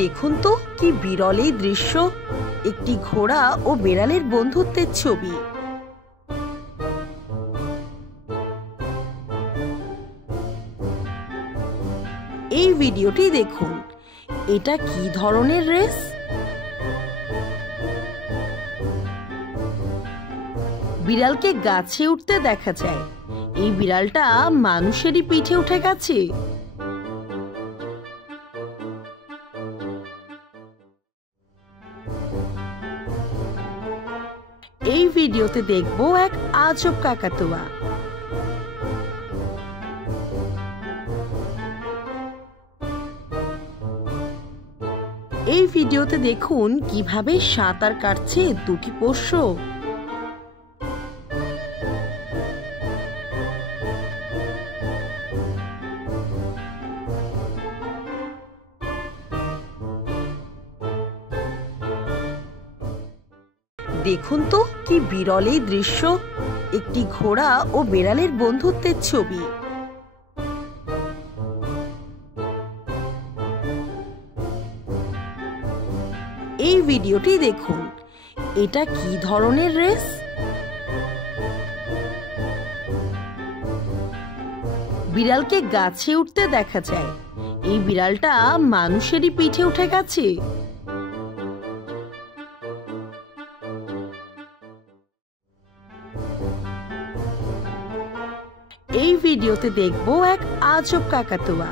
দেখুন তো কি বিরল এই দৃশ্য, একটি ঘোড়া ও বেড়ালের বন্ধুত্বের ছবি। এই ভিডিওটি দেখুন, এটা কি ধরনের রেস? বিড়ালকে গাছে উঠতে দেখা যায়। এই বিড়ালটা মানুষেরই পিঠে উঠে গেছে। এই ভিডিওতে দেখব এক আজব কাকাতুয়া। এই ভিডিওতে দেখুন কিভাবে সাঁতার কাটছে দুটি পোষ্য। দেখুন তো কি বিরল এই দৃশ্য, একটি ঘোড়া ও বেড়ালের বন্ধুত্বের ছবি। এই ভিডিওটি দেখুন, এটা কি ধরনের রেস? বিড়ালকে গাছে উঠতে দেখা যায়। এই বিড়ালটা মানুষেরই পিঠে উঠে গেছে। এই ভিডিওতে দেখব এক আজব কাকাতুয়া।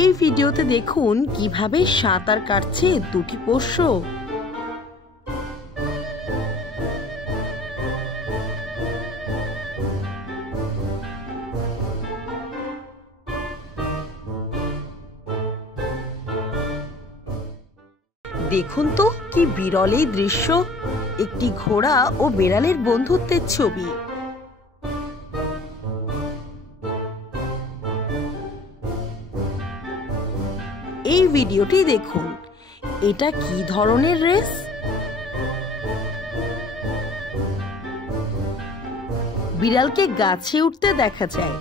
এই ভিডিওতে দেখুন কিভাবে সাঁতার কাটছে দুটি পোষ্য। দেখুন তো কি বিরল এই দৃশ্য, একটি ঘোড়া ও বেড়ালের বন্ধুত্বের ছবি। এই ভিডিওটি দেখুন, এটা কি ধরনের রেস? বিড়ালকে গাছে উঠতে দেখা যায়।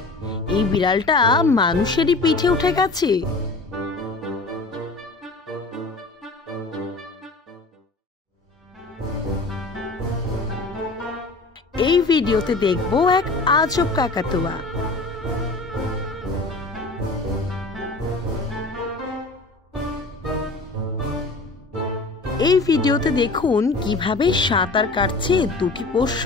এই বিড়ালটা মানুষেরই পিঠে উঠে গেছে। এই ভিডিওতে দেখব এক আজব কাকাতুয়া। এই ভিডিওতে দেখুন কিভাবে সাঁতার কাটছে দুটি পোষ্য।